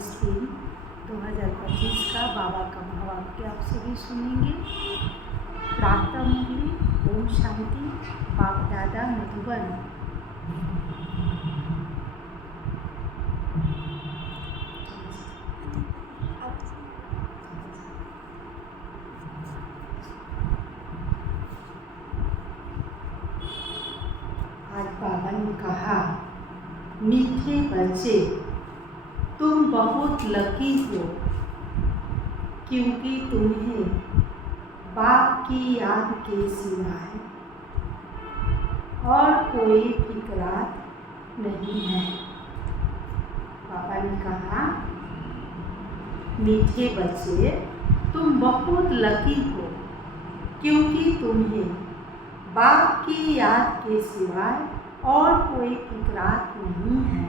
22/3 2025 का बाबा का महावाक्य आप सभी सुनेंगे। प्रातः मुरली। ओम शांति। बाप दादा मधुबन। आज बाबा ने कहा, मीठे बच्चे तुम बहुत लकी हो, क्योंकि तुम्हें बाप की याद के सिवाय और कोई फिक्रात नहीं है। बाबा ने कहा, मीठे बच्चे तुम बहुत लकी हो, क्योंकि तुम्हें बाप की याद के सिवाय और कोई फिक्रात नहीं है।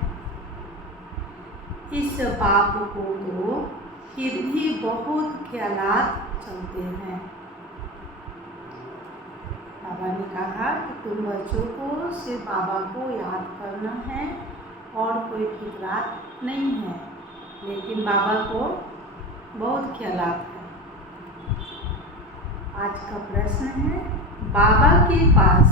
इस बाप को तो फिर भी बहुत ख्यालात चलते हैं। बाबा ने कहा कि तुम बच्चों को सिर्फ बाबा को याद करना है और कोई फिक्रात नहीं है, लेकिन बाबा को बहुत ख्यालात है। आज का प्रश्न है, बाबा के पास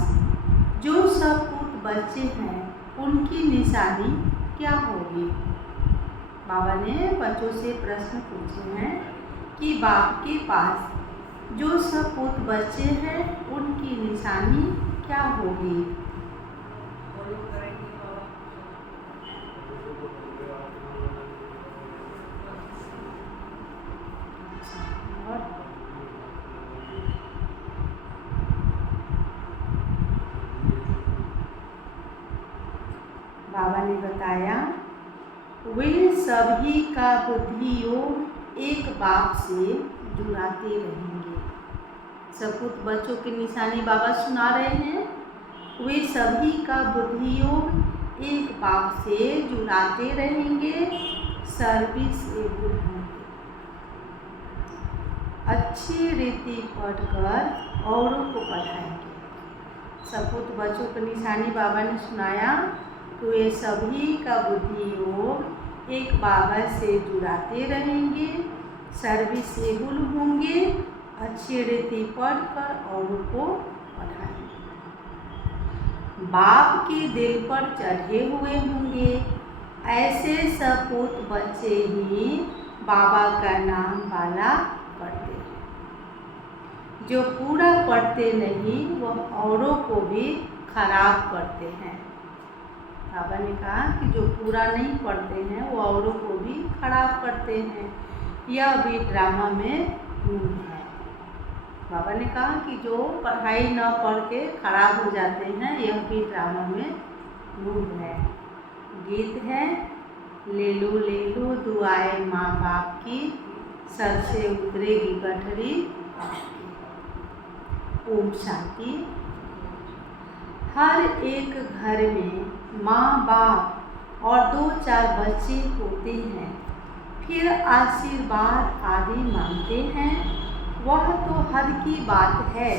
जो सपूत बच्चे हैं उनकी निशानी क्या होगी? बाबा ने बच्चों से प्रश्न पूछे हैं कि बाप के पास जो सपूत बच्चे हैं उनकी निशानी क्या होगी? बाबा ने बताया, वे सभी का बुद्धि योग एक बाप से जुड़ाते रहेंगे। सपूत बच्चों की निशानी बाबा सुना रहे हैं। वे सभी का बुद्धि योग एक बाप से जुड़ाते रहेंगे, सर्विस एबल होंगे, अच्छी रीति पढ़कर औरों को पढ़ाएंगे। सपूत बच्चों की निशानी बाबा ने सुनाया, तो वे सभी का बुद्धि योग एक बाबा से जुड़ाते रहेंगे, सर्विसेबल होंगे, अच्छी रीति पढ़कर औरों को पढ़ाएंगे। बाप के दिल पर चढ़े हुए होंगे। ऐसे सपूत बच्चे ही बाबा का नाम वाला पढ़ते हैं। जो पूरा पढ़ते नहीं वह औरों को भी खराब करते हैं। बाबा ने कहा कि जो पूरा नहीं पढ़ते हैं वो औरों को भी खराब करते हैं। यह भी ड्रामा में रूल है। बाबा ने कहा कि जो पढ़ाई न पढ़ के खराब हो जाते हैं, यह भी ड्रामा में रूल है। गीत है, ले लो दुआएं माँ बाप की, सर से उतरेगी गठरी आपकी। ओम शांति। हर एक घर में माँ बाप और 2-4 बच्चे होते हैं, फिर आशीर्वाद आदि मांगते हैं। वह तो हद की बात है।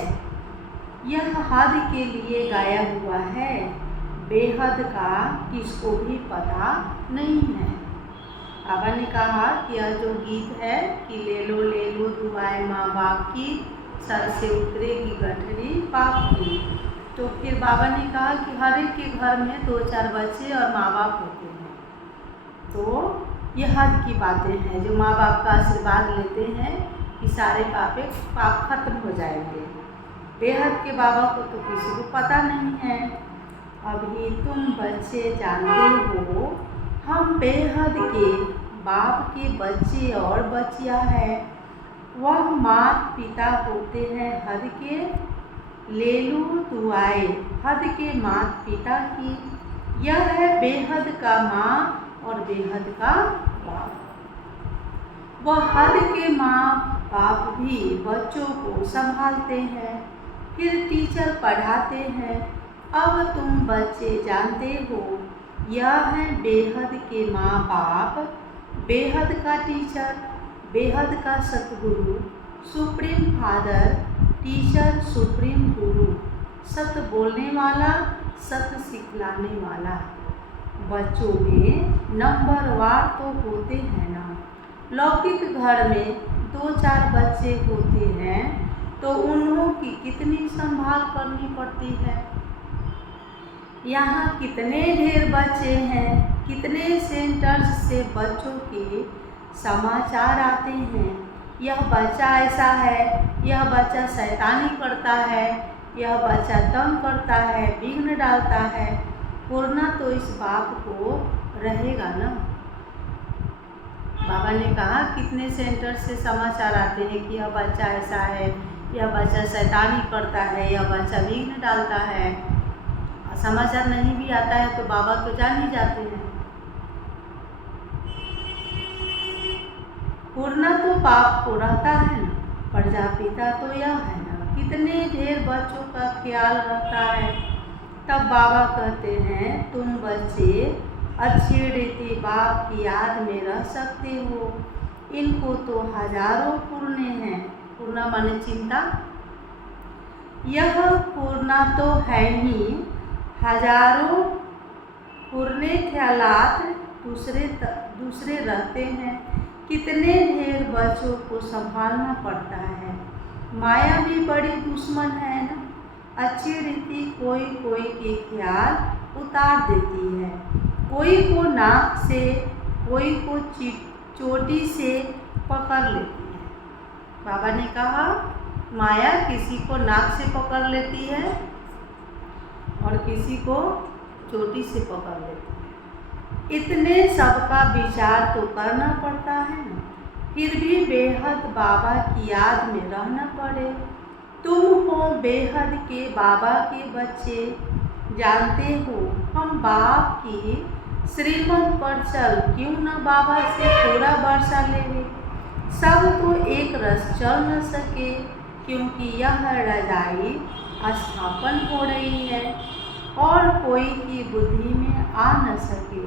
यह हद के लिए गाया हुआ है, बेहद का किसको भी पता नहीं है। बाबा ने कहा कि यह जो गीत है कि ले लो दुआएं माँ बाप की, सर से उतरेगी गठरी पाप की, तो फिर बाबा ने कहा कि हर एक के घर में 2-4 बच्चे और माँ बाप होते हैं। तो ये हद की बातें हैं। जो माँ बाप का आशीर्वाद लेते हैं कि सारे पाप खत्म हो जाएंगे। बेहद के बाबा को तो किसी को पता नहीं है। अभी तुम बच्चे जानते हो, हम बेहद के बाप के बच्चे और बच्चियाँ हैं। वह माता पिता होते हैं हद के। ले लो दुआएं हद के माता पिता की। यह है बेहद का माँ और बेहद का बाप। वह हद के माँ बाप भी बच्चों को संभालते हैं, फिर टीचर पढ़ाते हैं। अब तुम बच्चे जानते हो, यह है बेहद के माँ बाप, बेहद का टीचर, बेहद का सतगुरु, सुप्रीम फादर, टीचर, सुप्रीम गुरु, सत बोलने वाला, सत सिखलाने वाला। बच्चों में नंबरवार तो होते हैं ना। लौकिक घर में 2-4 बच्चे होते हैं तो उन्हों की कितनी संभाल करनी पड़ती है। यहाँ कितने ढेर बच्चे हैं, कितने सेंटर्स से बच्चों के समाचार आते हैं। यह बच्चा ऐसा है, यह बच्चा शैतानी करता है, यह बच्चा तंग करता है, विघ्न डालता है। कोरोना तो इस बात को रहेगा ना। बाबा ने कहा कितने सेंटर से समाचार आते हैं कि यह बच्चा ऐसा है, यह बच्चा शैतानी करता है, यह बच्चा विघ्न डालता है। समाचार नहीं भी आता है तो बाबा तो जान ही जाते हैं। कोरोना तो पाप को रहता है ना, प्रजापिता तो यह है ना। कितने ढेर बच्चों का ख्याल रहता है। तब बाबा कहते हैं तुम बच्चे अच्छी रीति बाप की याद में रह सकते हो। इनको तो हजारों पूर्णे हैं। पूर्णा माने चिंता। यह पूर्णा तो है ही, हजारों पूर्णे ख्यालात दूसरे रहते हैं। कितने ढेर बच्चों को संभालना पड़ता है। माया भी बड़ी दुश्मन है ना। अच्छी रीति कोई कोई के ख्याल उतार देती है। कोई को नाक से, कोई को चोटी से पकड़ लेती है। बाबा ने कहा माया किसी को नाक से पकड़ लेती है और किसी को चोटी से पकड़ लेती है। इतने सबका विचार तो करना पड़ता है ना। फिर भी बेहद बाबा की याद में रहना पड़े। तुम हो बेहद के बाबा के बच्चे। जानते हो हम बाप की श्रीमत पर चल क्यों न बाबा से पूरा वर्षा लेवे। सब तो एक रस चल न सके क्योंकि यह रजाई स्थापन हो रही है और कोई की बुद्धि में आ न सके।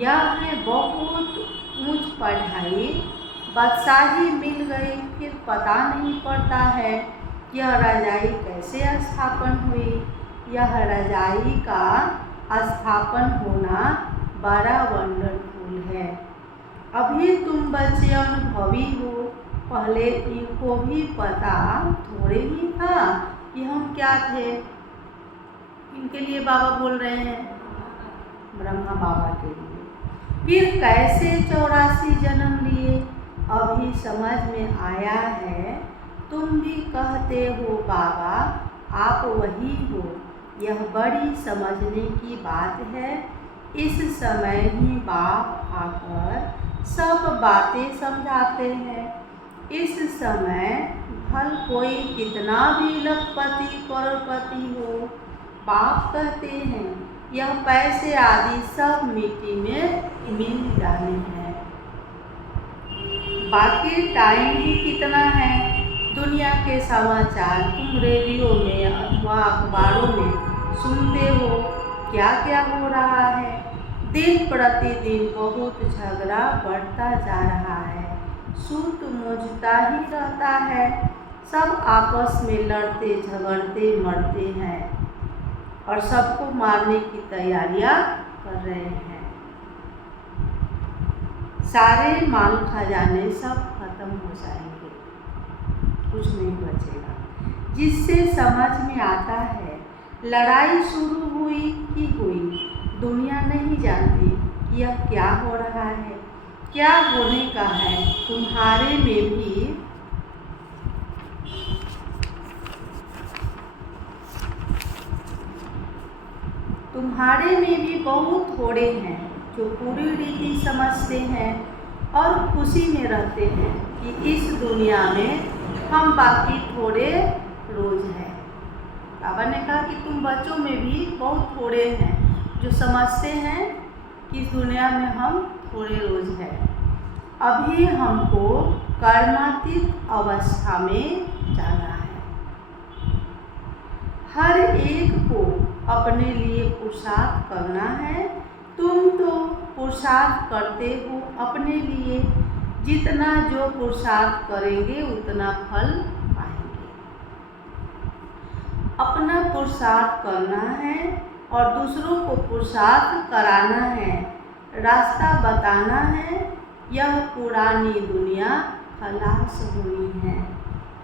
यह है बहुत ऊंच पढ़ाई। बादशाही मिल गई फिर पता नहीं पड़ता है यह रजाई कैसे स्थापन हुई। यह रजाई का स्थापन होना बड़ा वंडरफुल है। अभी तुम बच्चे अनुभवी हो। पहले इनको भी पता थोड़े ही था कि हम क्या थे। इनके लिए बाबा बोल रहे हैं, ब्रह्मा बाबा के लिए। फिर कैसे 84 जन्म लिए अभी समझ में आया है। तुम भी कहते हो बाबा आप वही हो। यह बड़ी समझने की बात है। इस समय ही बाप आकर सब बातें समझाते हैं। इस समय भल कोई कितना भी लखपति करोड़पति हो, बाप कहते हैं यह पैसे आदि सब मिट्टी में मिल जाने हैं। बाकी टाइम ही कितना है। दुनिया के समाचार तुम रेडियो में अथवा अखबारों में सुनते हो क्या क्या हो रहा है। दिन प्रतिदिन बहुत झगड़ा बढ़ता जा रहा है। सूत मुझता ही रहता है। सब आपस में लड़ते झगड़ते मरते हैं और सबको मारने की तैयारियां कर रहे हैं। सारे माल खजाने सब खत्म हो जाएंगे, कुछ नहीं बचेगा। जिससे समझ में आता है लड़ाई शुरू हुई कि हुई, दुनिया नहीं जानती कि यह क्या हो रहा है, क्या होने का है। तुम्हारे में भी बहुत थोड़े हैं जो पूरी रीति समझते हैं और खुशी में रहते हैं कि इस दुनिया में हम बाकी थोड़े रोज हैं। बाबा ने कहा कि तुम बच्चों में भी बहुत थोड़े हैं जो समझते हैं कि इस दुनिया में हम थोड़े रोज हैं। अभी हमको कर्मातीत अवस्था में जाना है। हर एक को अपने लिए पुरुषार्थ करना है। तुम तो पुरुषार्थ करते हो अपने लिए। जितना जो पुरुषार्थ करेंगे उतना फल पाएंगे। अपना पुरुषार्थ करना है और दूसरों को पुरुषार्थ कराना है, रास्ता बताना है। यह पुरानी दुनिया खलास हुई है,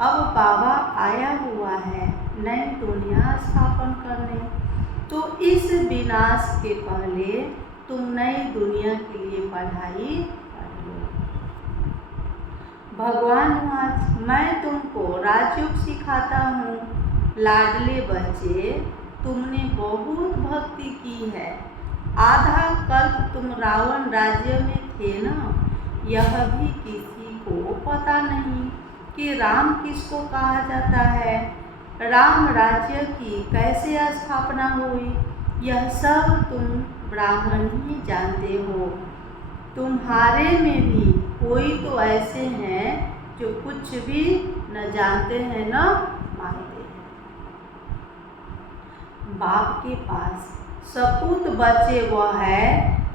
अब बाबा आया हुआ है नई दुनिया स्थापन करने। तो इस विनाश के पहले तुम नई दुनिया के लिए पढ़ाई कर लो। भगवान आज मैं तुमको राजयोग सिखाता हूँ। लाडले बच्चे, तुमने बहुत भक्ति की है। आधा कल्प तुम रावण राज्य में थे ना। यह भी किसी को पता नहीं कि राम किसको कहा जाता है, राम राज्य की कैसे स्थापना हुई, यह सब तुम ब्राह्मण ही जानते हो। तुम्हारे में भी कोई तो ऐसे हैं जो कुछ भी न जानते हैं न मानते हैं। बाप के पास सपूत बच्चे वह है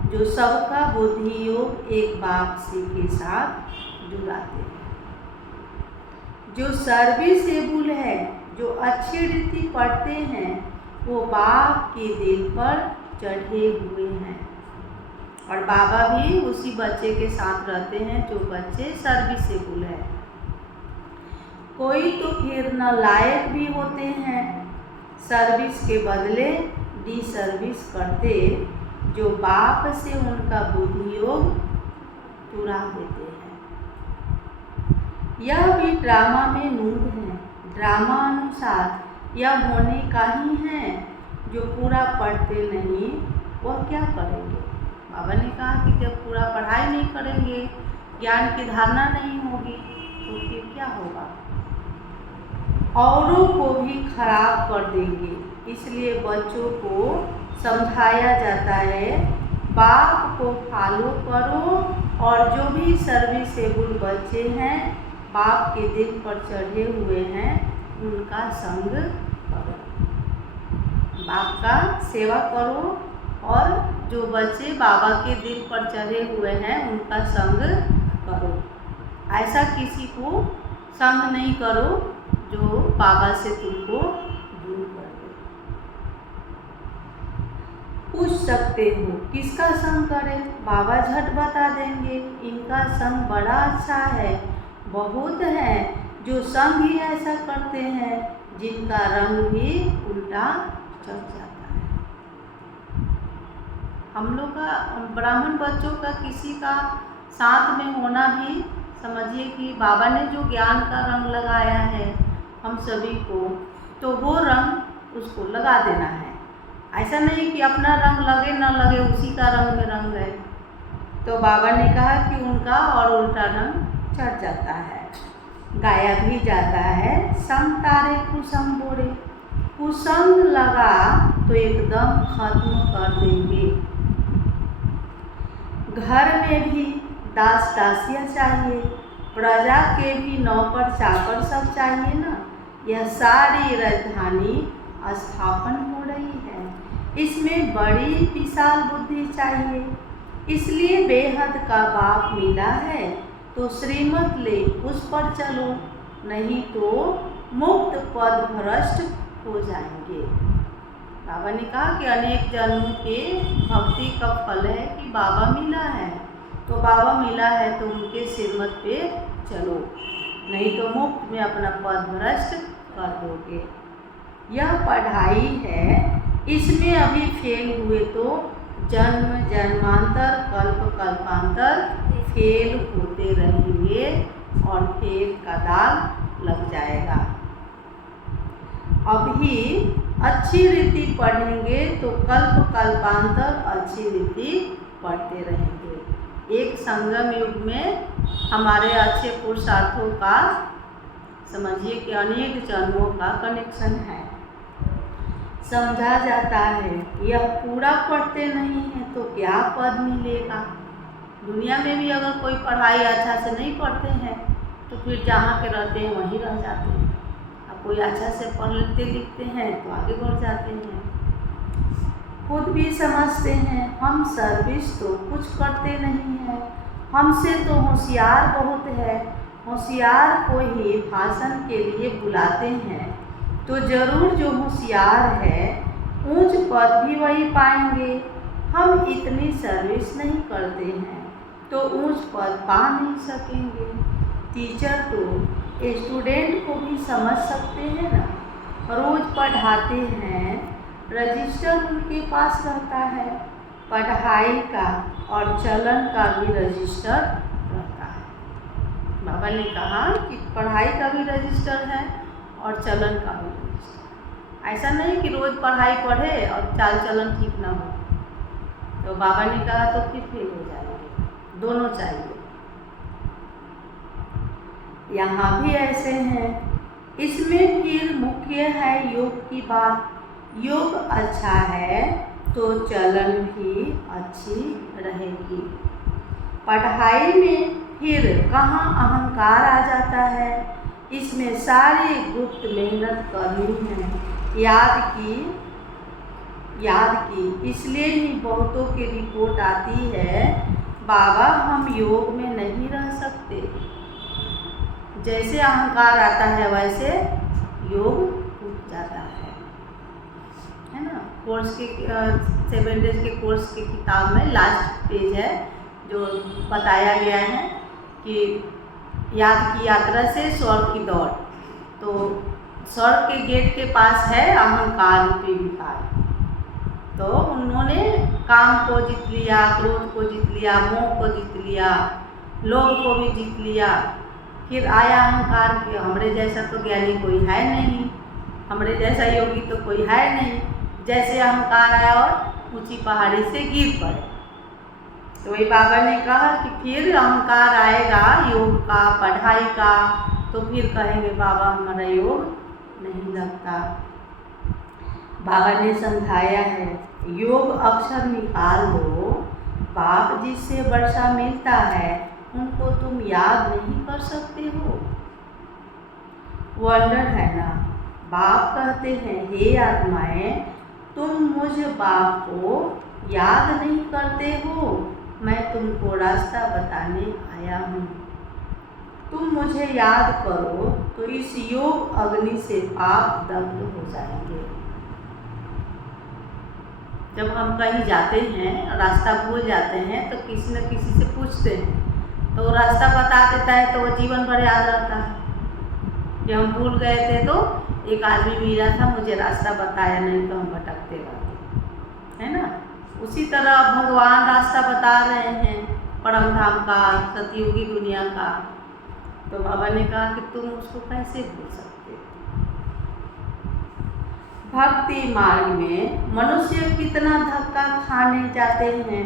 जो सबका बुद्धि योग एक बाप से के साथ जुड़ाते हैं। जो सर्विसेबल है, जो अच्छी रीति पढ़ते हैं, वो बाप के दिल पर चढ़े हुए हैं। और बाबा भी उसी बच्चे के साथ रहते हैं जो बच्चे सर्विसेबल है। कोई तो फिर न लायक भी होते हैं, सर्विस के बदले डी सर्विस करते, जो बाप से उनका बुद्धि योग चुरा देते हैं। यह भी ड्रामा में नूंद है। ड्रामा अनुसार यह होने का ही है। जो पूरा पढ़ते नहीं वह क्या करेंगे? बाबा ने कहा कि जब पूरा पढ़ाई नहीं करेंगे, ज्ञान की धारणा नहीं होगी, तो फिर क्या होगा? औरों को भी खराब कर देंगे। इसलिए बच्चों को समझाया जाता है, बाप को फॉलो करो और जो भी सर्विसेबल बच्चे हैं, बाप के दिल पर चढ़े हुए हैं, उनका संग करो, बाप का सेवा करो। और जो बच्चे बाबा के दिल पर चढ़े हुए हैं, उनका संग करो। ऐसा किसी को संग नहीं करो जो बाबा से तुमको दूर कर दे। पूछ सकते हो किसका संग करें? बाबा झट बता देंगे। इनका संग बड़ा अच्छा है। बहुत हैं जो संग ही ऐसा करते हैं जिनका रंग भी उल्टा चढ़ जाता है। हम लोग का ब्राह्मण बच्चों का किसी का साथ में होना भी समझिए कि बाबा ने जो ज्ञान का रंग लगाया है हम सभी को, तो वो रंग उसको लगा देना है। ऐसा नहीं कि अपना रंग लगे न लगे, उसी का रंग में रंग है। तो बाबा ने कहा कि उनका और उल्टा रंग चढ़ जाता है, गाया भी जाता है। सम तारे कुसम बोरे, कुसंग लगा तो एकदम खत्म कर देंगे। घर में भी दास दासियाँ चाहिए, प्रजा के भी नौकर चाकर सब चाहिए ना। यह सारी राजधानी स्थापन हो रही है, इसमें बड़ी विशाल बुद्धि चाहिए। इसलिए बेहद का बाप मिला है तो श्रीमत ले उस पर चलो, नहीं तो मुक्त पद भ्रष्ट हो जाएंगे। बाबा ने कहा कि अनेक जन्मों के भक्ति का फल है कि बाबा मिला है, तो बाबा मिला है तो उनके श्रीमत पे चलो, नहीं तो मुफ्त में अपना पद भ्रष्ट कर दोगे। यह पढ़ाई है, इसमें अभी फेल हुए तो जन्म जन्मांतर कल्प कल्पांतर फेल होते रहेंगे और फेल का दाग लग जाएगा। अभी अच्छी रीति पढ़ेंगे तो कल्प कल्पांतर अच्छी रीति पढ़ते रहेंगे। एक संगम युग में हमारे अच्छे पुरुषार्थों का समझिए कि अनेक जन्मों का कनेक्शन है। समझा जाता है यह पूरा पढ़ते नहीं है तो क्या पद मिलेगा। दुनिया में भी अगर कोई पढ़ाई अच्छा से नहीं पढ़ते हैं तो फिर जहाँ के रहते हैं वहीं रह जाते हैं। अब कोई अच्छा से पढ़ते लिखते हैं तो आगे बढ़ जाते हैं। खुद भी समझते हैं हम सर्विस तो कुछ करते नहीं हैं, हमसे तो होशियार बहुत है। होशियार को ही भाषण के लिए बुलाते हैं तो ज़रूर जो होशियार है ऊंच पद भी वही पाएंगे। हम इतनी सर्विस नहीं करते हैं तो ऊंच पद पा नहीं सकेंगे। टीचर तो स्टूडेंट को भी समझ सकते हैं ना, रोज पढ़ाते हैं, रजिस्टर उनके पास रहता है, पढ़ाई का और चलन का भी रजिस्टर रहता है। बाबा ने कहा कि पढ़ाई का भी रजिस्टर है और चलन का भी रजिस्टर। ऐसा नहीं कि रोज पढ़ाई पढ़े और चाल चलन ठीक ना हो। तो बाबा ने कहा तो फिर फेल हो जाएंगे, दोनों चाहिए। यहाँ भी ऐसे हैं। इसमें फिर मुख्य है योग की बात। योग अच्छा है तो चलन भी अच्छी रहेगी। पढ़ाई में फिर कहाँ अहंकार आ जाता है। इसमें सारी गुप्त मेहनत करनी है, याद की। इसलिए ही बहुतों की रिपोर्ट आती है, बाबा हम योग में नहीं रह सकते। जैसे अहंकार आता है वैसे योग टूट जाता है ना। कोर्स के 7 डेज के कोर्स की किताब में लास्ट पेज है जो बताया गया है कि याद की यात्रा से स्वर्ग की दौड़। तो स्वर्ग के गेट के पास है अहंकार रूपी विकार। तो उन्होंने काम को जीत लिया, क्रोध को जीत लिया, मोह को जीत लिया, लोभ को भी जीत लिया। फिर आया अहंकार कि हमरे जैसा तो ज्ञानी कोई है नहीं, हमरे जैसा योगी तो कोई है नहीं। जैसे अहंकार आया और ऊंची पहाड़ी से गिर पड़े। तो वही बाबा ने कहा कि फिर अहंकार आएगा योग का, पढ़ाई का, तो फिर कहेंगे बाबा हमारा योग नहीं लगता। बाबा ने समझाया है, योग अक्षर निकाल दो, बाप जिससे वर्षा मिलता है उनको तुम याद नहीं कर सकते हो। वंडर है ना। बाप कहते हैं, हे आत्माएं, तुम मुझ बाप को याद नहीं करते हो, मैं तुमको रास्ता बताने आया हूँ। तुम मुझे याद करो तो इस योग अग्नि से पाप दग्ध हो जाएंगे। जब हम कहीं जाते हैं, रास्ता भूल जाते हैं तो किसी न किसी से पूछते हैं, तो वो रास्ता बता देता है तो वो जीवन भर याद रहता है। कि हम भूल गए थे तो एक आदमी मिला था, मुझे रास्ता बताया नहीं तो हम भटकते रहते, है ना। उसी तरह भगवान रास्ता बता रहे हैं परम धाम का, सतयुगी दुनिया का। तो बाबा ने कहा कि तुम उसको कैसे भूल सकते। भक्ति मार्ग में मनुष्य कितना धक्का खाने जाते हैं।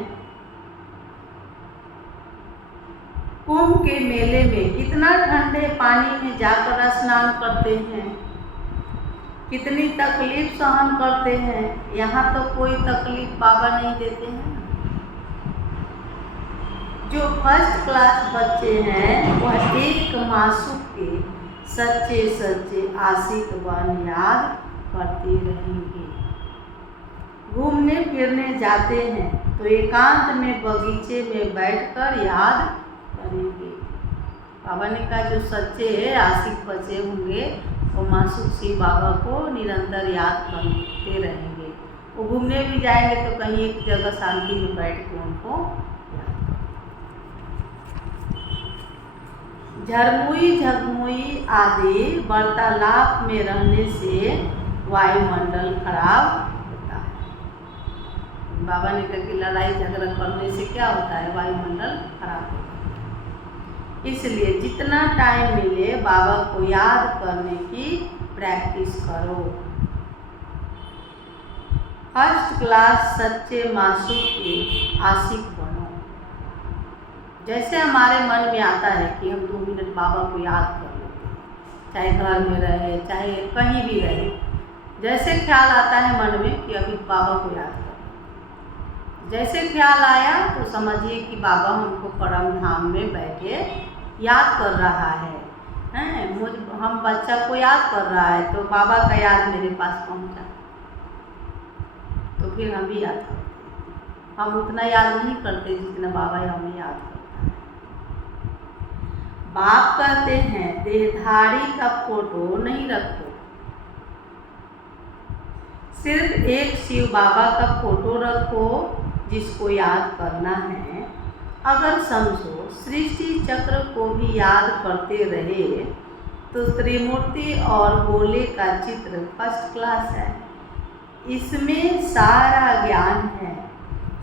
कुंभ के मेले में कितना ठंडे पानी में जाकर स्नान करते हैं, कितनी तकलीफ सहन करते हैं। यहाँ तो कोई तकलीफ बाबा नहीं देते हैं। जो फर्स्ट क्लास बच्चे हैं वह एक मासूम के सच्चे सच्चे आशिक बन याद करते रहेंगे। घूमने फिरने जाते हैं तो एकांत में बगीचे में बैठकर याद करेंगे। बाबा ने कहा जो सच्चे आशिक बच्चे होंगे वो मासूम शिव बाबा को निरंतर याद करते रहेंगे। वो घूमने भी जाएंगे तो कहीं एक जगह शांति में बैठ के उनको याद करेंगे। झरमुई झगमुई आदि वार्तालाप में रहने से वायुमंडल खराब होता है। बाबा ने कहा कि लड़ाई झगड़ा करने से क्या होता है, वायुमंडल खराब होता है। इसलिए जितना टाइम मिले बाबा को याद करने की प्रैक्टिस करो। फर्स्ट क्लास सच्चे मासूम के आशिक बनो। जैसे हमारे मन में आता है कि हम 2 मिनट बाबा को याद कर लेते हैं, चाहे घर में रहे चाहे कहीं भी रहे, जैसे ख्याल आता है मन में कि अभी बाबा को याद कर, जैसे ख्याल आया तो समझिए कि बाबा हमको परम धाम में बैठे याद कर रहा है। हम बच्चा को याद कर रहा है तो बाबा का याद मेरे पास पहुंचा, तो फिर हम भी याद करते हैं। हम उतना याद नहीं करते जितना बाबा हमें याद करता है। बाप कहते हैं देहधारी का फोटो नहीं रखो, सिर्फ एक शिव बाबा का फोटो रखो जिसको याद करना है। अगर समझो सृष्टि चक्र को भी याद करते रहे तो त्रिमूर्ति और गोले का चित्र फर्स्ट क्लास है। इसमें सारा ज्ञान है।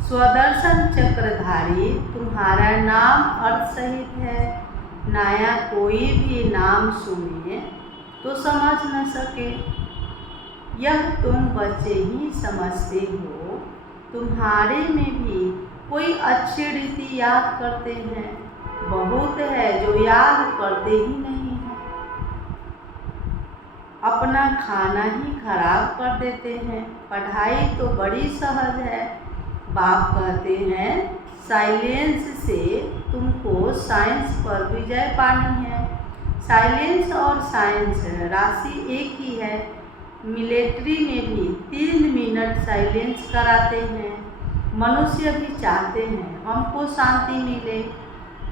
स्वदर्शन चक्रधारी तुम्हारा नाम अर्थ सहित है। नया कोई भी नाम सुने तो समझ न सके। यह तुम बच्चे ही समझते हो। तुम्हारे में भी कोई अच्छी रीति याद करते हैं, बहुत है जो याद करते ही नहीं हैं। अपना खाना ही खराब कर देते हैं। पढ़ाई तो बड़ी सहज है। बाप कहते हैं साइलेंस से तुमको साइंस पर विजय पानी है। साइलेंस और साइंस राशि एक ही है। मिलिट्री में भी 3 मिनट साइलेंस कराते हैं। मनुष्य भी चाहते हैं हमको शांति मिले।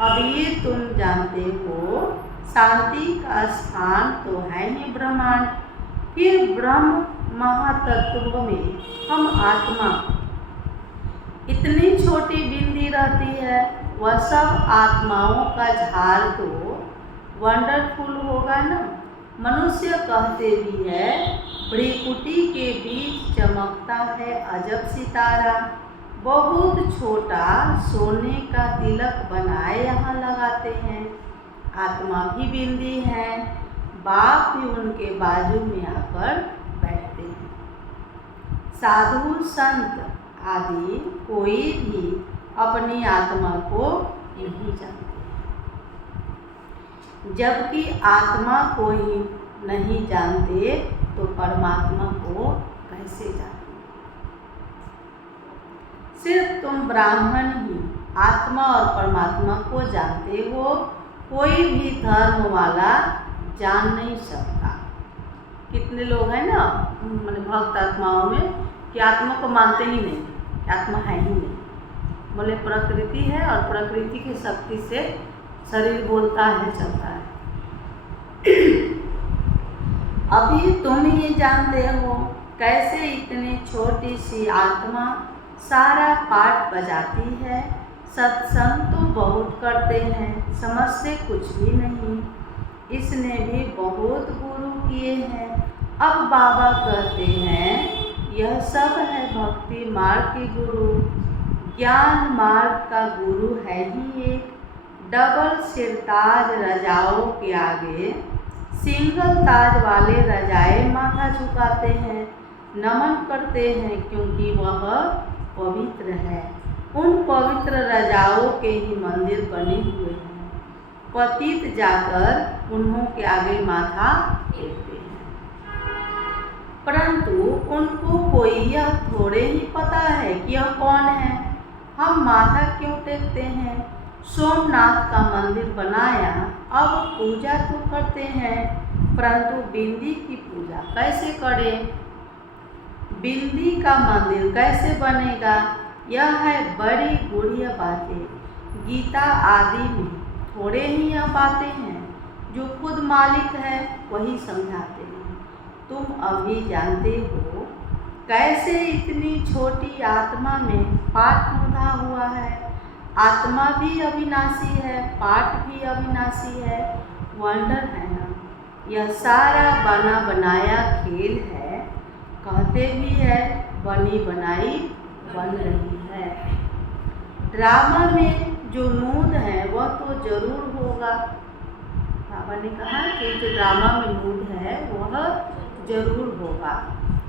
अब ये तुम जानते हो शांति का स्थान तो है ही ब्रह्मांड। फिर ब्रह्म महातत्व में हम आत्मा इतनी छोटी बिंदी रहती है। वह सब आत्माओं का झाड़ तो वंडरफुल होगा ना। मनुष्य कहते भी है भ्रिकुटी के बीच चमकता है अजब सितारा। बहुत छोटा सोने का तिलक बनाए यहाँ लगाते हैं। आत्मा भी बिंदी है। बाप भी उनके बाजू में आकर बैठते हैं। साधु संत आदि कोई भी अपनी आत्मा को नहीं जानते, जबकि आत्मा को ही नहीं जानते तो परमात्मा को कैसे जानते। सिर्फ तुम ब्राह्मण ही आत्मा और परमात्मा को जानते हो। कोई भी धर्म वाला जान नहीं सकता। कितने लोग हैं ना मैंने भक्त आत्माओं में कि आत्मा को मानते ही नहीं, आत्मा है ही नहीं। बोले प्रकृति है और प्रकृति की शक्ति से शरीर बोलता है, चलता है। अभी तुम ये जानते हो कैसे इतनी छोटी सी आत्मा सारा पाठ बजाती है। सत्संग तो बहुत करते हैं, समझते कुछ भी नहीं। इसने भी बहुत गुरु किए हैं। अब बाबा कहते हैं यह सब है भक्ति मार्ग के गुरु। ज्ञान मार्ग का गुरु है ही एक। डबल सिरताज रजाओं के आगे सिंगल ताज वाले रजाए माथा झुकाते हैं, नमन करते हैं, क्योंकि वह पवित्र है। उन पवित्र रजाओं के ही मंदिर बने हुए हैं। पतित जाकर उन्हों के आगे माथा टेकते हैं, परंतु उनको कोई यह थोड़े ही पता है कि यह कौन है। हम माथा क्यों टेकते हैं? सोमनाथ का मंदिर बनाया, अब पूजा तो करते हैं, परंतु बिंदी की पूजा कैसे करें? बिंदी का मंदिर कैसे बनेगा? यह है बड़ी गुढ़िया बातें। गीता आदि में थोड़े ही यह बातें हैं। जो खुद मालिक है वही समझाते हैं। तुम अभी जानते हो कैसे इतनी छोटी आत्मा में पाठ मुधा हुआ है। आत्मा भी अविनाशी है, पाठ भी अविनाशी है। वंडर है ना। यह सारा बना बनाया खेल है। कहते भी है बनी बनाई बन रही है। ड्रामा में जो नूद है वह तो जरूर होगा। बाबा ने कहा कि जो ड्रामा में नूद है वह जरूर होगा।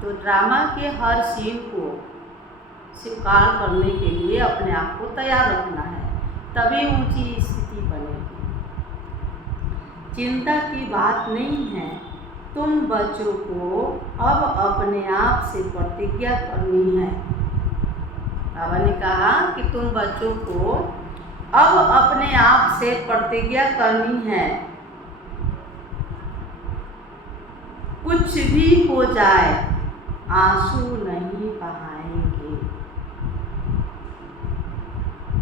तो ड्रामा के हर सीन को स्वीकार करने के लिए अपने आप को तैयार रखना है, तभी ऊंची स्थिति बनेगी। चिंता की बात नहीं है। तुम बच्चों को अब अपने आप से प्रतिज्ञा करनी है। बाबा ने कहा कि तुम बच्चों को अब अपने आप से प्रतिज्ञा करनी है। कुछ भी हो जाए आंसू नहीं बहाएंगे।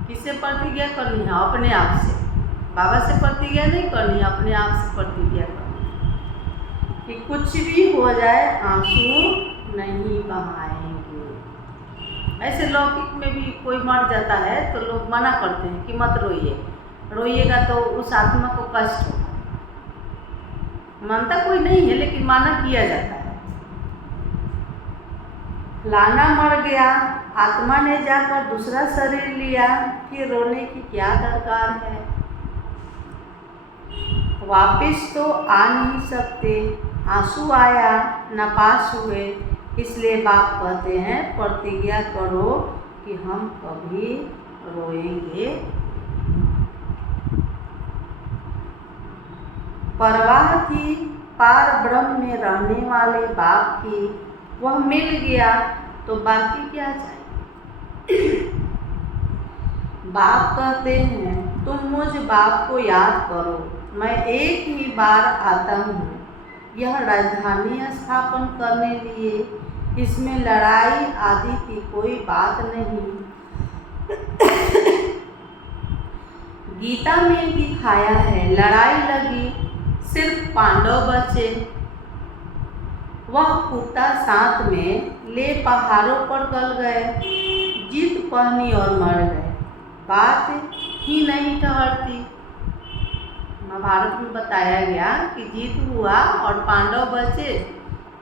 किससे प्रतिज्ञा करनी है? अपने आप से। बाबा से प्रतिज्ञा नहीं करनी, अपने आप से प्रतिज्ञा करनी कि कुछ भी हो जाए आंसू नहीं बहाएंगे। ऐसे लौकिक में भी कोई मर जाता है तो लोग मना करते हैं कि मत रोइए, रोइएगा तो उस आत्मा को कष्ट होगा। मानता कोई नहीं है लेकिन माना किया जाता है। लाना मर गया, आत्मा ने जाकर दूसरा शरीर लिया, फिर रोने की क्या दरकार है। वापिस तो आ नहीं सकते, आंसू आया न पास हुए, इसलिए बाप कहते हैं प्रतिज्ञा करो कि हम कभी रोएंगे। परवाह थी पार ब्रह्म में रहने वाले बाप की, वह मिल गया तो बाकी क्या चाहिए। बाप कहते हैं तुम मुझ बाप को याद करो, मैं एक ही बार आता हूँ यह राजधानी स्थापन करने लिए, इसमें लड़ाई आदि की कोई बात नहीं। गीता में दिखाया है लड़ाई लगी, सिर्फ पांडव बचे, वह कुत्ता साथ में ले पहाड़ों पर गल गए, जीत पहनी और मर गए, बात ही नहीं ठहरती। महाभारत में बताया गया कि जीत हुआ और पांडव बचे,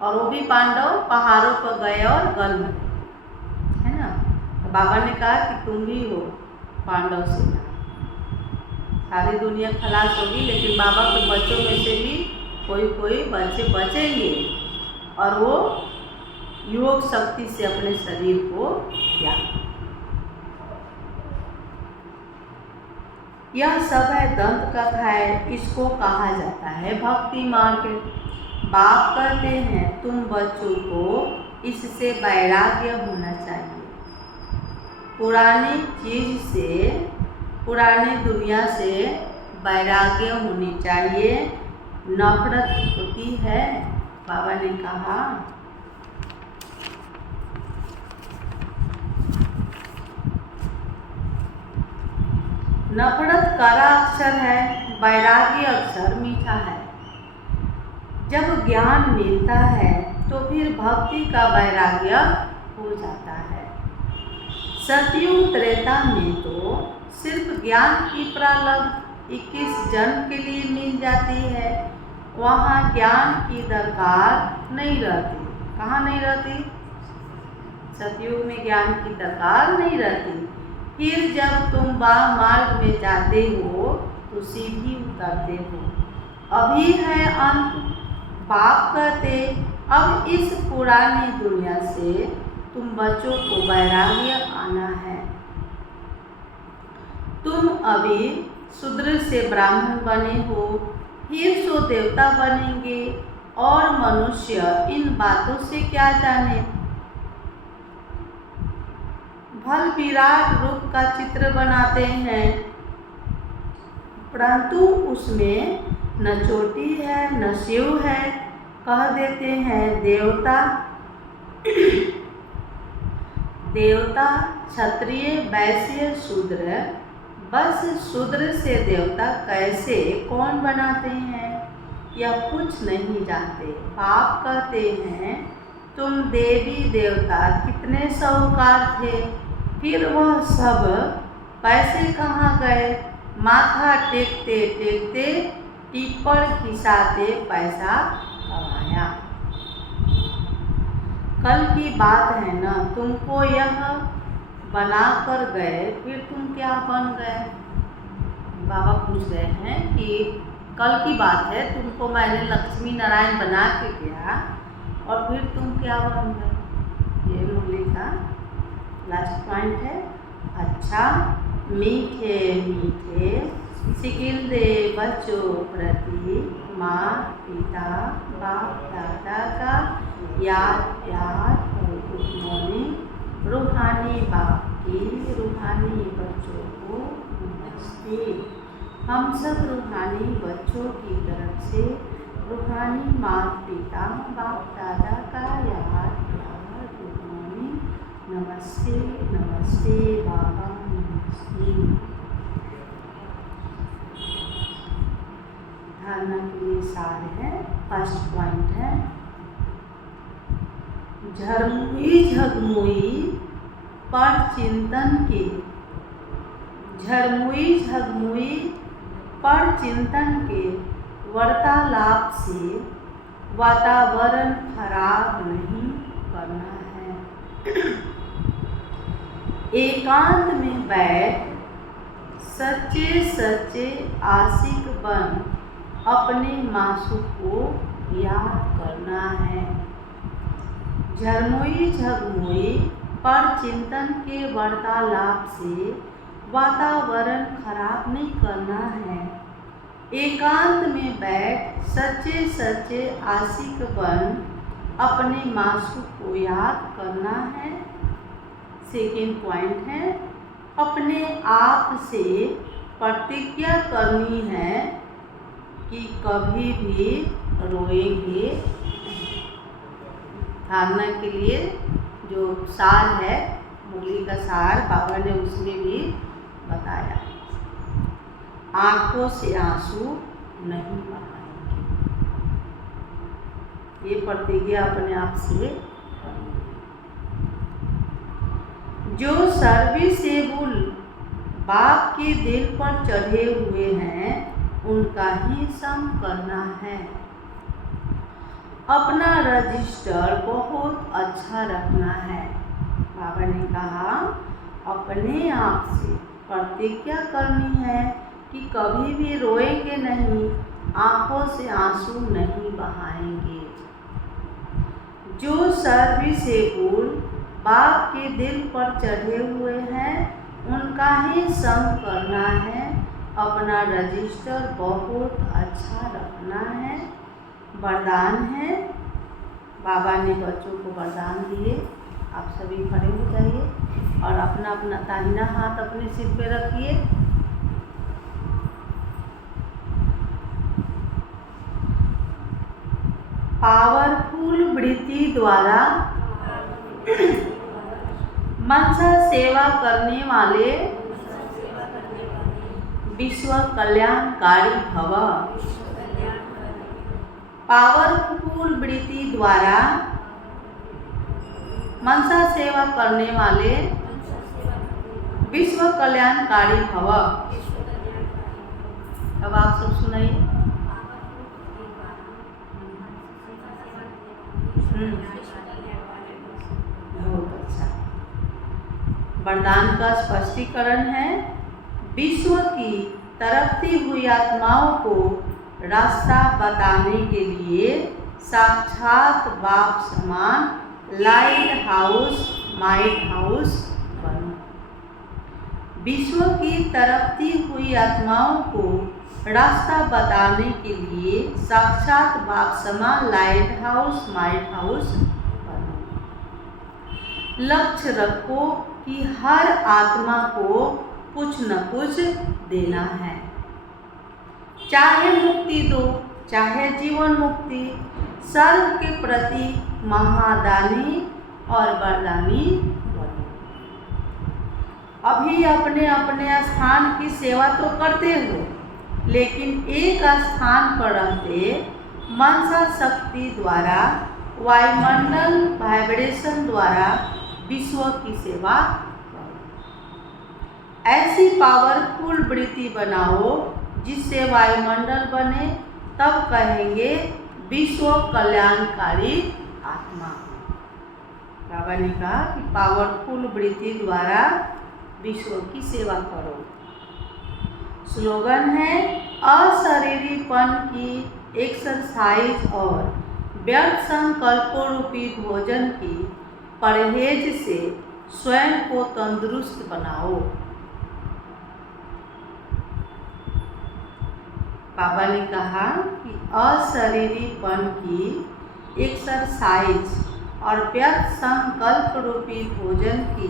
और वो भी पांडव पहाड़ों पर गए और गल में, है ना। तो बाबा ने कहा कि तुम भी हो पांडव सेना, सारी दुनिया खलास होगी लेकिन बाबा के बच्चों में से भी कोई बच्चे बचेंगे और वो योग शक्ति से अपने शरीर को त्याग। यह सब है दंत कथा है, इसको कहा जाता है भक्ति मार्ग। बाप कहते हैं तुम बच्चों को इससे वैराग्य होना चाहिए। पुरानी चीज से, पुरानी दुनिया से वैराग्य होनी चाहिए। नफरत होती है, बाबा ने कहा नफरत कड़ा अक्षर है, वैराग्य अक्षर मीठा है। जब ज्ञान मिलता है तो फिर भक्ति का वैराग्य हो जाता है। सतयुग त्रेता में तो सिर्फ ज्ञान की प्रारब्ध 21 जन्म के लिए मिल जाती है, वहाँ ज्ञान की दरकार नहीं रहती। कहाँ नहीं रहती? सतयुग में ज्ञान की दरकार नहीं रहती। फिर जब तुम मार्ग में जाते हो तो सीधी उतरते हो। अभी है अंत। बाप कहते अब इस पुरानी दुनिया से तुम बच्चों को वैराग्य आना है। तुम अभी शूद्र से ब्राह्मण बने हो, फिर सो देवता बनेंगे और मनुष्य इन बातों से क्या जाने। भल विराट रूप का चित्र बनाते हैं, परंतु उसमें न चोटी है न शिव है। कह देते हैं देवता देवता क्षत्रिय वैश्य शूद्र, बस शूद्र से देवता कैसे कौन बनाते हैं यह कुछ नहीं जानते। बाप कहते हैं तुम देवी देवता कितने साहूकार थे, फिर वह सब पैसे कहाँ गए। माथा टेकते टेकते टिप्पण खिसाते पैसा कमाया। कल की बात है ना, तुमको यह बना कर गए, फिर तुम क्या बन गए। बाबा पूछ रहे हैं कि कल की बात है, तुमको मैंने लक्ष्मी नारायण बना के गया और फिर तुम क्या बन गए। ये मुरली का लास्ट पॉइंट है। अच्छा मीठे मीठे सिकिल दे बच्चों प्रति माँ पिता बाप दादा का याद प्यार और गुड मॉर्निंग। रूहानी बाप की रूहानी बच्चों को नमस्ते। हम सब रूहानी बच्चों की तरफ से रूहानी माता पिता बाप दादा का याद प्यार गुड मॉर्निंग। नमस्ते नमस्ते बाबा नमस्ते। धारणा के लिए सार है। फर्स्ट पॉइंट है झरमुई झगमुई पर चिंतन के, झरमुई झगमुई पर चिंतन के वार्तालाप से वातावरण खराब नहीं करना है। एकांत में बैठ सच्चे सच्चे आशिक बन अपने मासूक को याद करना है। झरमुई झगमुई पर चिंतन के वार्तालाप से वातावरण खराब नहीं करना है। एकांत में बैठ सच्चे सच्चे आशिक बन अपने मासूक को याद करना है। सेकेंड पॉइंट है, अपने आप से प्रतिज्ञा करनी है कि कभी भी रोएंगे। धारणा के लिए जो सार है, मुरली का सार बाबा ने उसमें भी बताया, आंखों से आंसू नहीं बहाएंगे। ये प्रतिज्ञा अपने आप से करनी। जो सर्विसेबल बाप के दिल पर चढ़े हुए हैं उनका ही संग करना है। अपना रजिस्टर बहुत अच्छा रखना है। बाबा ने कहा अपने आप से प्रतिज्ञा करनी है कि कभी भी रोएंगे नहीं, आंखों से आंसू नहीं बहाएंगे। जो सर्विसेबल बाप के दिल पर चढ़े हुए हैं उनका ही संग करना है। अपना रजिस्टर बहुत अच्छा रखना है। वरदान है, बाबा ने बच्चों को वरदान दिए। आप सभी खड़े हो जाइए और अपना अपना दाहिना हाथ अपने सिर पे रखिए। पावरफुल वृत्ति द्वारा मनसा सेवा करने वाले विश्व कल्याणकारी भव। पावरफुल वृत्ति द्वारा मनसा सेवा करने वाले विश्व कल्याणकारी भव। अब आप सब सुनाइए। बहुत अच्छा। वरदान का स्पष्टीकरण है, विश्व की तरफती हुई आत्माओं को रास्ता बताने के लिए साक्षात बाप समान लाइट हाउस माइट हाउस बनो। विश्व की तरफती हुई आत्माओं को रास्ता बताने के लिए साक्षात बाप समान लाइट हाउस माइट हाउस बनो। लक्ष्य रखो कि हर आत्मा को कुछ न कुछ देना है, चाहे मुक्ति दो चाहे जीवन मुक्ति। सर्व के प्रति महादानी और वरदानी बनो। अभी अपने अपने स्थान की सेवा तो करते हो, लेकिन एक स्थान पर रहते मनसा शक्ति द्वारा वायुमंडल वाइब्रेशन द्वारा विश्व की सेवा करो। ऐसी पावरफुल वृत्ति बनाओ जिससे वायुमंडल बने, तब कहेंगे विश्व कल्याणकारी आत्मा। बाबा ने कहा कि पावरफुल वृत्ति द्वारा विश्व की सेवा करो। स्लोगन है, अशरीरीपन की एक्सरसाइज और व्यर्थ संकल्पों रूपी भोजन की परहेज से स्वयं को तंदुरुस्त बनाओ। बाबा ने कहा कि अशरीरीपन की एक्सरसाइज और व्यर्थ संकल्प रूपी भोजन की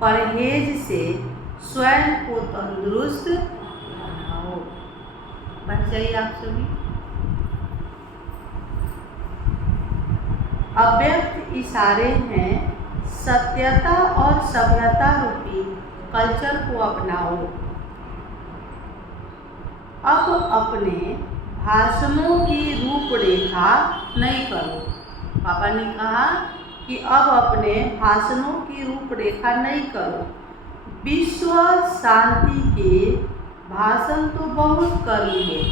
परहेज से स्वयं को तंदुरुस्त बनाओ। बन जाइए आप सभी। अव्यक्त इशारे हैं, सत्यता और सभ्यता रूपी कल्चर को अपनाओ। अब अपने भाषणों की रूपरेखा नहीं करो। पापा ने कहा कि अब अपने भाषणों की रूपरेखा नहीं करो। विश्व शांति के भाषण तो बहुत कर लिए,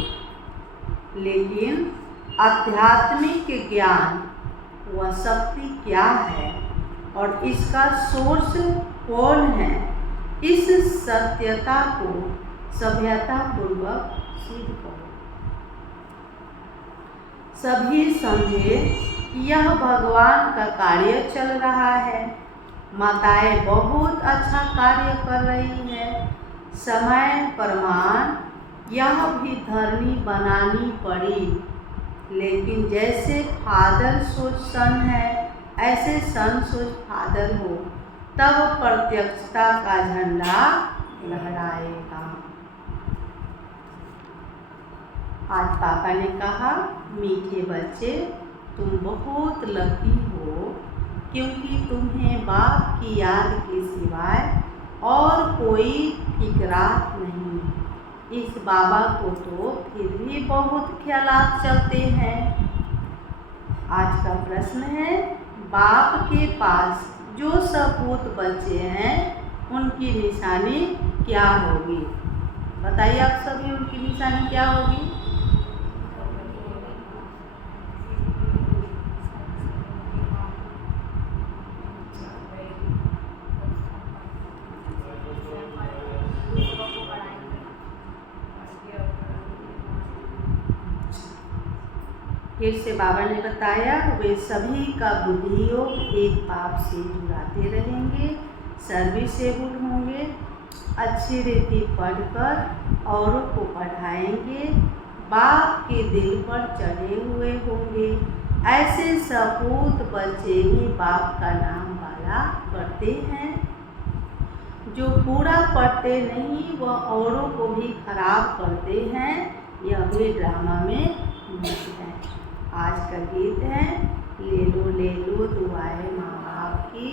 लेकिन आध्यात्मिक ज्ञान व शक्ति क्या है और इसका सोर्स कौन है, इस सत्यता को सभ्यतापूर्वक सिद्ध करो। सभी समझे कि यह भगवान का कार्य चल रहा है। माताएं बहुत अच्छा कार्य कर रही है। समय प्रमाण यह भी धरनी बनानी पड़ी, लेकिन जैसे फादर सोच सन है, ऐसे सन सोच फादर हो, तब प्रत्यक्षता का झंडा लहराएगा। आज पापा ने कहा, मीठे बच्चे, तुम बहुत लकी हो, क्योंकि तुम्हें बाप की याद के सिवाय और कोई फिक्रात नहीं। इस बाबा को तो फिर भी बहुत ख्यालात चलते हैं। आज का प्रश्न है, बाप के पास जो सपूत बच्चे हैं उनकी निशानी क्या होगी? बताइए आप सभी, उनकी निशानी क्या होगी? फिर से बाबा ने बताया, वे सभी का बुद्धि योग एक बाप से जुड़ाते रहेंगे, सर्विसेबल होंगे, अच्छी रीति पढ़कर औरों को पढ़ाएंगे, बाप के दिल पर चढ़े हुए होंगे। ऐसे सपूत बच्चे ही बाप का नाम वाला करते हैं। जो पूरा पढ़ते नहीं वह औरों को भी खराब करते हैं। यह भी ड्रामा में गीत है। आज का गीत है, ले लो दुआएं माँ बाप की,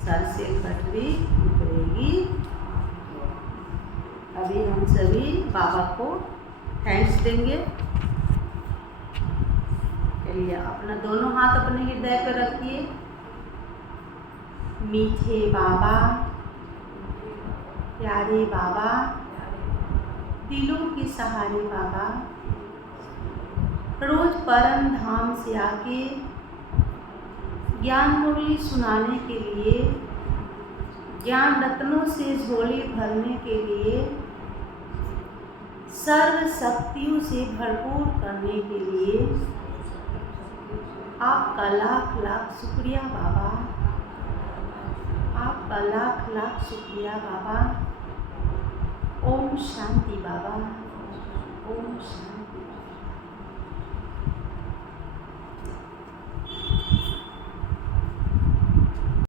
सर से कटरी उतरेगी। अभी हम सभी बाबा को थैंक्स देंगे। चलिए, अपना दोनों हाथ अपने हृदय पर रखिए। मीठे बाबा, प्यारे बाबा, दिलों के सहारे बाबा, रोज परम धाम से आके ज्ञान मुरली सुनाने के लिए, ज्ञान रत्नों से झोली भरने के लिए, सर्व शक्तियों से भरपूर करने के लिए आपका लाख लाख शुक्रिया बाबा। आपका लाख लाख शुक्रिया बाबा। ओम शांति बाबा।